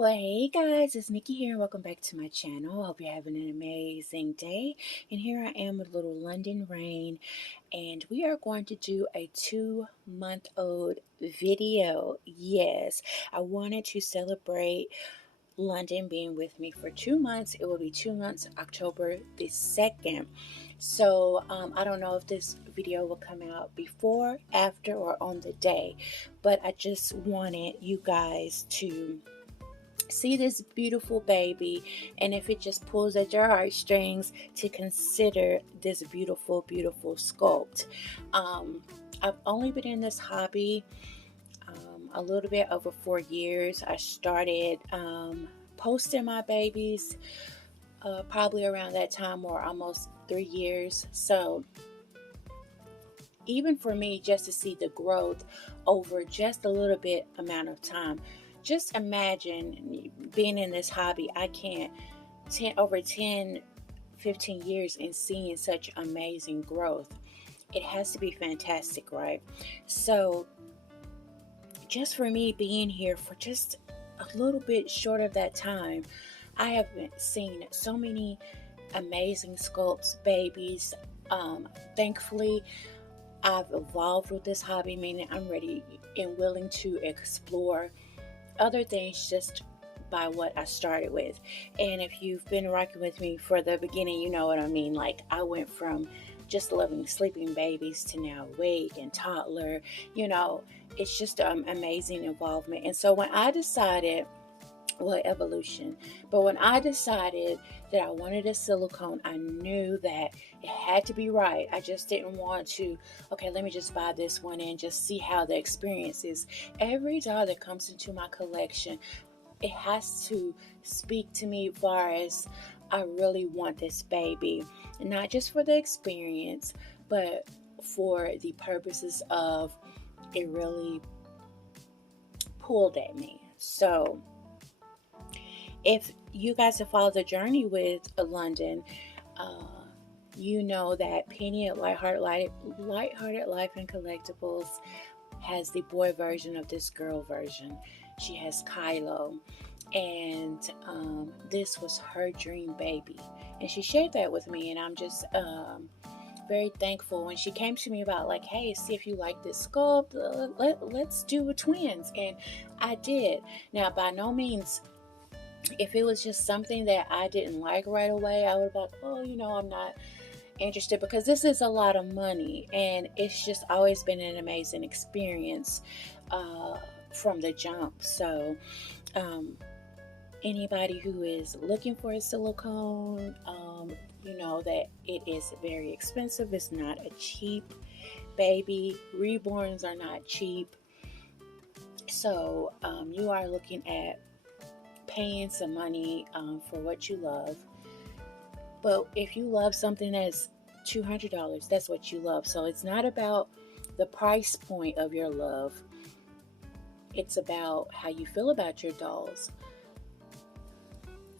Well, hey guys, it's Nikki here, and welcome back to my channel. I hope you're having an amazing day. And here I am with little London Rain, and we are going to do a 2-month-old video. Yes, I wanted to celebrate London being with me for 2 months. It will be 2 months, October the 2nd. So I don't know if this video will come out before, after, or on the day, but I just wanted you guys to see this beautiful baby, and if it just pulls at your heartstrings, to consider this beautiful sculpt. I've only been in this hobby a little bit over 4 years. I started posting my babies probably around that time, or almost 3 years. So even for me, just to see the growth over just a little bit amount of time, just imagine being in this hobby. I can't over 10 15 years and seeing such amazing growth. It has to be fantastic, right? So just for me being here for just a little bit short of that time, I have seen so many amazing sculpts, babies. Thankfully, I've evolved with this hobby, meaning I'm ready and willing to explore other things just by what I started with. And if you've been rocking with me for the beginning, you know what I mean. Like, I went from just loving sleeping babies to now awake and toddler. It's just amazing involvement. And so when I decided, well, evolution, but when I decided that I wanted a silicone, I knew that it had to be right. I just didn't want to, okay, let me just buy this one and just see how the experience is. Every doll that comes into my collection, it has to speak to me as far as I really want this baby, not just for the experience, but for the purposes of it really pulled at me. So if you guys have followed the journey with Londyn, you know that Pennye at Lighthearted Life and Collectibles has the boy version of this girl version. She has Kylo, and this was her dream baby, and she shared that with me, and I'm just very thankful when she came to me about, like, hey, see if you like this sculpt, let's do a twins. And I did. Now, by no means, if it was just something that I didn't like right away, I would be like, oh, I'm not interested, because this is a lot of money, and it's just always been an amazing experience from the jump. So anybody who is looking for a silicone, you know that it is very expensive. It's not a cheap baby. Reborns are not cheap. So you are looking at paying some money for what you love. But if you love something that's $200, that's what you love. So it's not about the price point of your love. It's about how you feel about your dolls.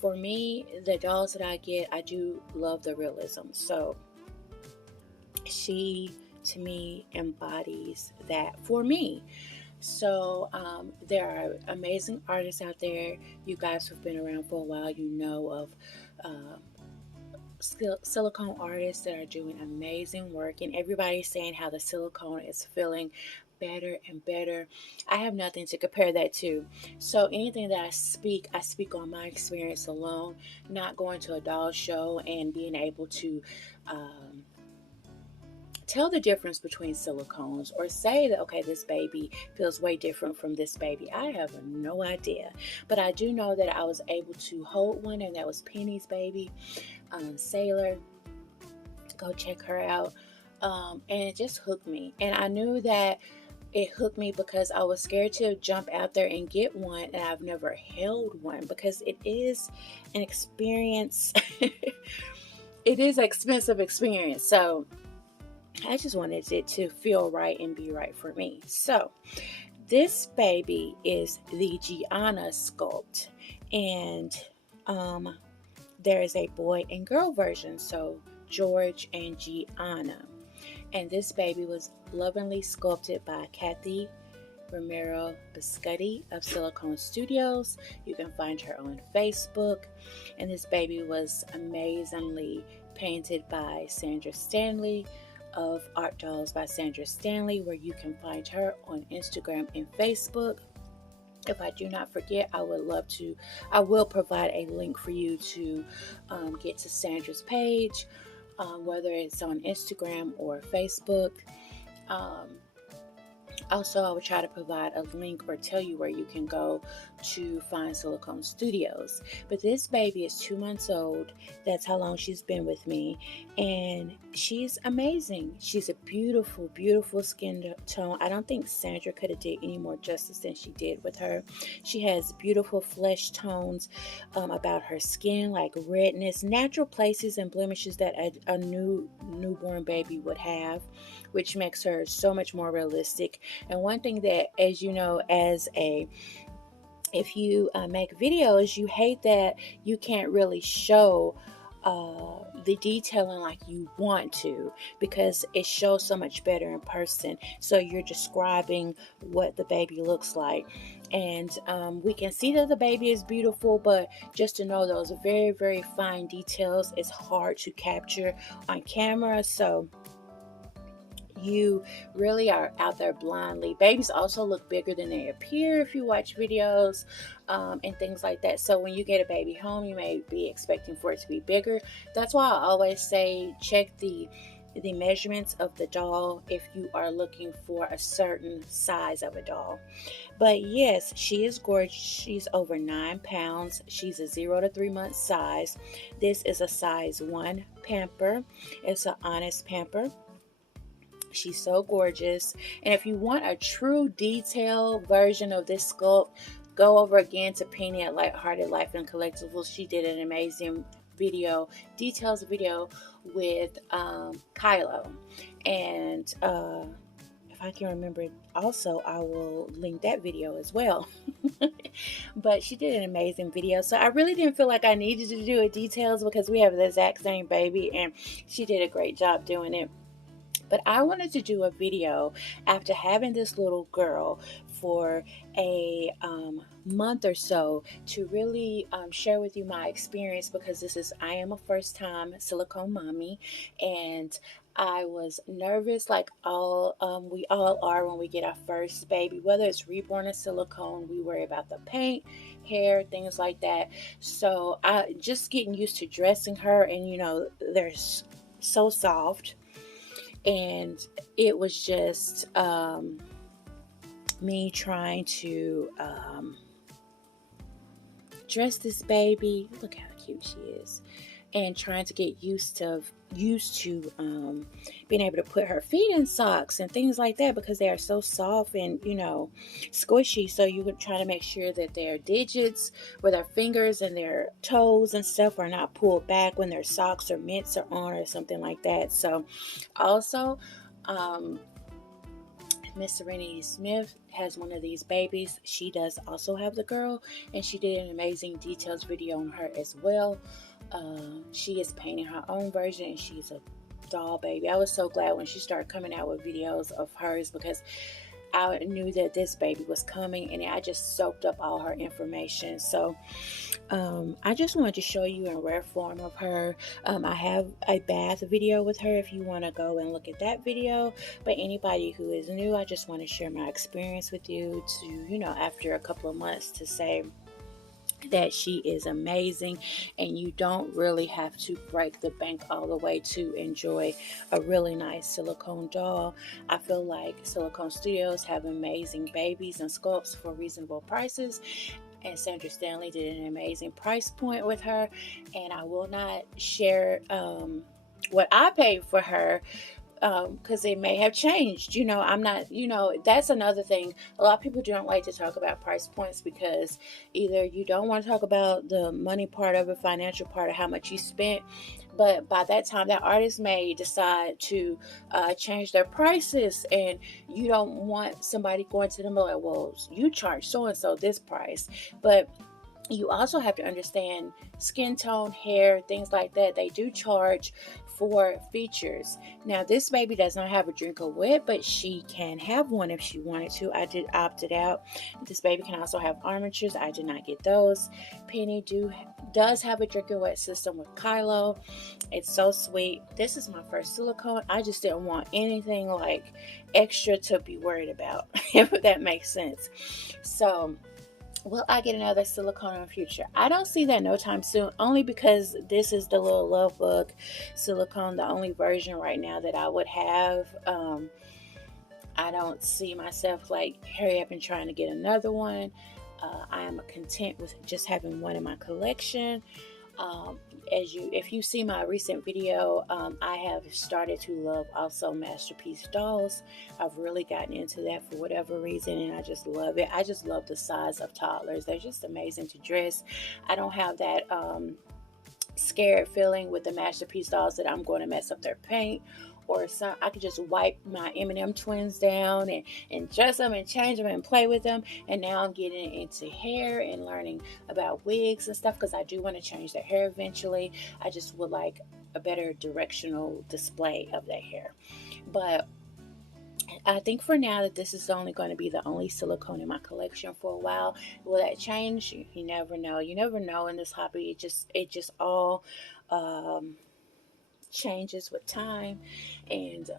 For me, the dolls that I get, I do love the realism. So she, to me, embodies that for me. So there are amazing artists out there. You guys who've been around for a while, you know of silicone artists that are doing amazing work, and everybody's saying how the silicone is feeling better and better. I have nothing to compare that to. So anything that I speak on my experience alone, not going to a doll show and being able to tell the difference between silicones, or say that, okay, this baby feels way different from this baby. I have no idea, but I do know that I was able to hold one, and that was Pennye's baby, Sailor. Go check her out. And it just hooked me, and I knew that it hooked me because I was scared to jump out there and get one, and I've never held one, because it is an experience. It is an expensive experience. So I just wanted it to feel right and be right for me. So this baby is the Gianna sculpt, and there is a boy and girl version, so George and Gianna. And this baby was lovingly sculpted by Kathy Romero Biscotti of Silicone Studios. You can find her on Facebook. And this baby was amazingly painted by Sandra Stanley of Art Dolls by Sandra Stanley, where you can find her on Instagram and Facebook. If I do not forget, I will provide a link for you to get to Sandra's page, whether it's on Instagram or Facebook. Also, I will try to provide a link or tell you where you can go to find Silicone Studios. But this baby is 2 months old. That's how long she's been with me. And she's amazing. She's a beautiful, beautiful skin tone. I don't think Sandra could have did any more justice than she did with her. She has beautiful flesh tones about her skin, like redness, natural places and blemishes that a newborn baby would have, which makes her so much more realistic. And one thing that, as you know, if you make videos, you hate that you can't really show the detailing like you want to, because it shows so much better in person. So you're describing what the baby looks like, and we can see that the baby is beautiful, but just to know those very, very fine details is hard to capture on camera. So you really are out there blindly. Babies also look bigger than they appear if you watch videos and things like that. So when you get a baby home, you may be expecting for it to be bigger. That's why I always say check the measurements of the doll if you are looking for a certain size of a doll. But yes, she is gorgeous. She's over 9 pounds. She's a 0 to 3 month size. This is a size 1 pamper. It's an honest pamper. She's so gorgeous. And if you want a true detailed version of this sculpt, go over again to Pennye at Lighthearted Life and Collectibles. She did an amazing video, details video with Kylo. And if I can remember, also I will link that video as well. But she did an amazing video. So I really didn't feel like I needed to do it details because we have the exact same baby, and she did a great job doing it. But I wanted to do a video after having this little girl for a month or so to really share with you my experience, because I am a first time silicone mommy, and I was nervous like we all are when we get our first baby, whether it's reborn or silicone. We worry about the paint, hair, things like that. So I just getting used to dressing her, and they're so soft. And it was just me trying to dress this baby. Look how cute she is. And trying to get used to being able to put her feet in socks and things like that, because they are so soft and squishy. So you would try to make sure that their digits with their fingers and their toes and stuff are not pulled back when their socks or mitts are on or something like that. So also Miss Serenity Smith has one of these babies. She does also have the girl, and she did an amazing details video on her as well. She is painting her own version, and she's a doll baby. I was so glad when she started coming out with videos of hers, because I knew that this baby was coming, and I just soaked up all her information. So I just wanted to show you in rare form of her. I have a bath video with her if you want to go and look at that video. But anybody who is new, I just want to share my experience with you to, after a couple of months, to say that she is amazing, and you don't really have to break the bank all the way to enjoy a really nice silicone doll. I feel like Silicone Studios have amazing babies and sculpts for reasonable prices, and Sandra Stanley did an amazing price point with her. And I will not share what I paid for her, because it may have changed. I'm not, that's another thing. A lot of people don't like to talk about price points, because either you don't want to talk about the money part of it, financial part of how much you spent, but by that time that artist may decide to change their prices, and you don't want somebody going to them like, well, you charge so and so this price. But you also have to understand skin tone, hair, things like that. They do charge for features. Now, this baby does not have a drink of wet, but she can have one if she wanted to. I did opted out. This baby can also have armatures. I did not get those. Pennye does have a drink of wet system with Kylo. It's so sweet. This is my first silicone. I just didn't want anything like extra to be worried about, if that makes sense. So, will I get another silicone in the future? I don't see that no time soon, only because this is the little love bug silicone, the only version right now that I would have. I don't see myself like hurry up and trying to get another one. I am content with just having one in my collection. If you see my recent video, I have started to love also masterpiece dolls. I've really gotten into that for whatever reason, and I just love it. I just love the size of toddlers. They're just amazing to dress. I don't have that scared feeling with the masterpiece dolls that I'm going to mess up their paint. Or some, I could just wipe my M&M twins down and dress them and change them and play with them. And now I'm getting into hair and learning about wigs and stuff, because I do want to change their hair eventually. I just would like a better directional display of their hair. But I think for now that this is only going to be the only silicone in my collection for a while. Will that change? You never know. You never know in this hobby. It just all changes with time, and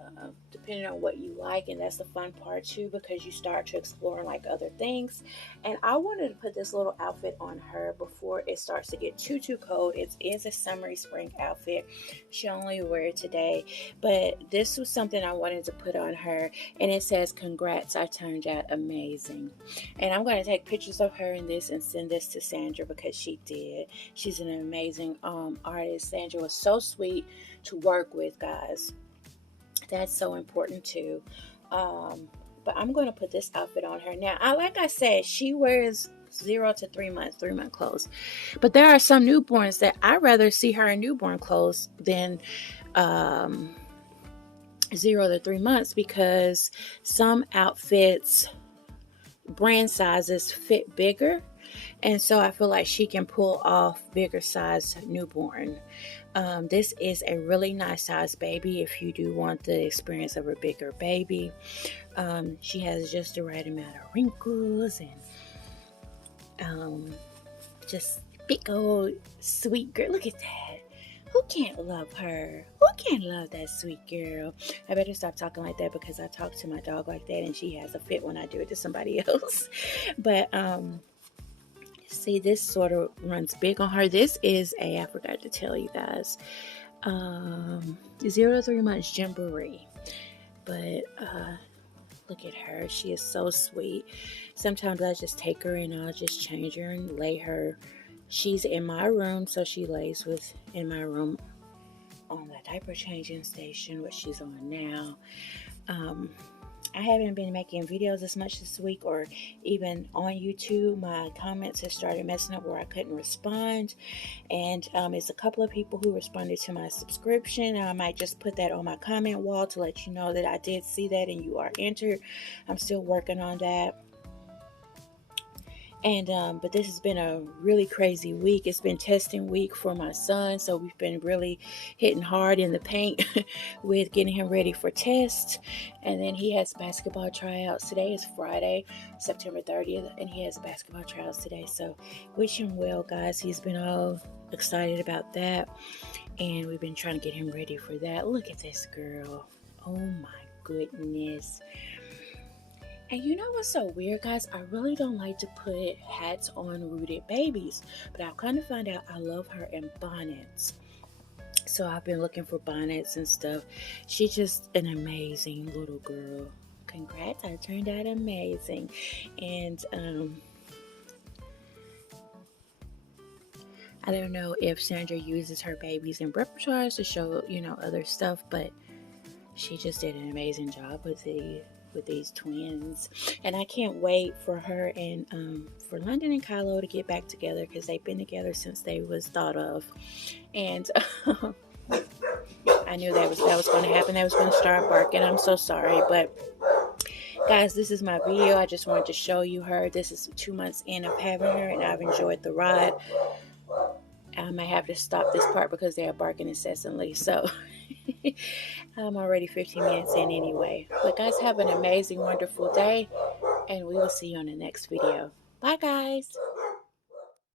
depending on what you like. And that's the fun part too, because you start to explore like other things. And I wanted to put this little outfit on her before it starts to get too cold. It is a summery spring outfit. She only wear it today, but this was something I wanted to put on her, and it says, "Congrats, I turned out amazing." And I'm going to take pictures of her in this and send this to Sandra, because she did. She's an amazing artist. Sandra was so sweet to work with, guys. That's so important too. But I'm going to put this outfit on her now. Like I said, she wears 0 to 3 months, 3-month clothes. But there are some newborns that I'd rather see her in newborn clothes than 0 to 3 months, because some outfits, brand sizes fit bigger. And so I feel like she can pull off bigger size newborn. This is a really nice size baby if you do want the experience of a bigger baby. She has just the right amount of wrinkles and just big old sweet girl. Look at that. Who can't love her? Who can't love that sweet girl? I better stop talking like that, because I talk to my dog like that and she has a fit when I do it to somebody else. But see, this sort of runs big on her. This is I forgot to tell you guys, 0 to 3 months Jamboree. But look at her. She is so sweet. Sometimes I just take her and I'll just change her and lay her. She's in my room, so she lays in my room on the diaper changing station, which she's on now. I haven't been making videos as much this week, or even on YouTube. My comments have started messing up where I couldn't respond. And it's a couple of people who responded to my subscription. I might just put that on my comment wall to let you know that I did see that and you are entered. I'm still working on that. And but this has been a really crazy week. It's been testing week for my son, so we've been really hitting hard in the paint with getting him ready for tests. And then he has basketball tryouts. Today is Friday, September 30th, and he has basketball tryouts today. So wish him well, guys. He's been all excited about that, and we've been trying to get him ready for that. Look at this girl. Oh my goodness. And you know what's so weird, guys? I really don't like to put hats on rooted babies, but I've kind of found out I love her in bonnets. So I've been looking for bonnets and stuff. She's just an amazing little girl. Congrats, I turned out amazing. And I don't know if Sandra uses her babies in repertoires to show, other stuff, but she just did an amazing job with these twins. And I can't wait for her and for Londyn and Kylo to get back together, because they've been together since they was thought of. And I knew that was going to happen. They was going to start barking. I'm so sorry, but Guys, this is my video. I just wanted to show you her. This is 2 months in of having her, and I've enjoyed the ride. I may have to stop this part because they are barking incessantly. So I'm already 15 minutes in anyway. But guys, have an amazing, wonderful day, and we will see you on the next video. Bye, guys.